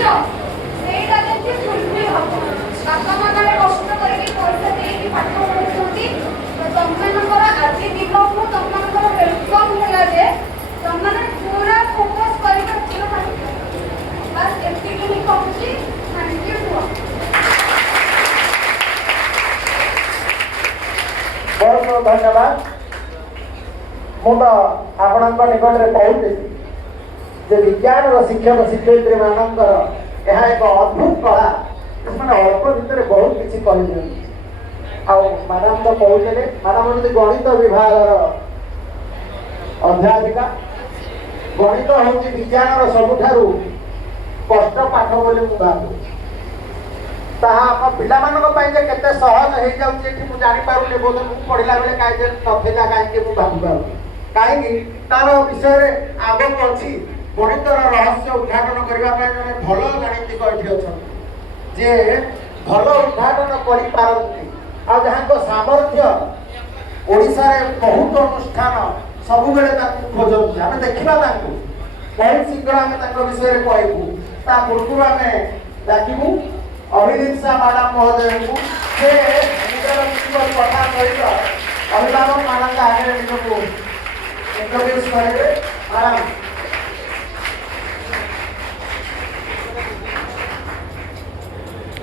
ଲକ୍ଷ୍ୟ ସେଇଟା ଯେମିତି ଫୁଲଫିଲ୍ ହବ। ବାପା ମା ମାନେ କଷ୍ଟ କରିକି ପଇସା ଦେଇକି ପାଠ ପଢୁଛନ୍ତି, ତମମାନଙ୍କର ଆଜି ଦିନକୁ ତମମାନଙ୍କର ୱେଲକମ୍ ହେଲା ଯେ ତମମାନେ ପୁରା ଫୋକସ୍ କରିପାରୁଛ। ବାସ୍ ଏତିକି ହିଁ କହୁଛି। Thank you. बहुत बहुत धन्यवाद। मुझे आपण निकट में कहते जे विज्ञान शिक्षक शिक्षयित्री मानकर यह एक अद्भुत कला। मैंने अल्प भितर बहुत किसी कह मैडम तो कहते मैडम हूँ गणित विभाग अध्यापिका। गणित हूँ विज्ञान सबुठारु कष्ट पाठ बोली मुझे भावुँ। पिलाने केते सहज हो जाऊँगी जापारे बोध मुझे पढ़ला बेले कहीं नथिला कहीं भावी पार कहीं तार विषय आगक अच्छी गणितर रहस्य उद्घाटन करने जड़े भल गणितिक ये अच्छा जे भल उद्घाटन कर जहाँ सामर्थ्य ओडिशा रे बहुत अनुष्ठान सब खोज आम देखा बहुत शीघ्र आम विषय कहबू ता पूर्व आम डाकू अभिलिप्सा मैडम महोदय को कथा सहित अभिभावक मान आगे निजक इंट्रोड्यूस करेंगे।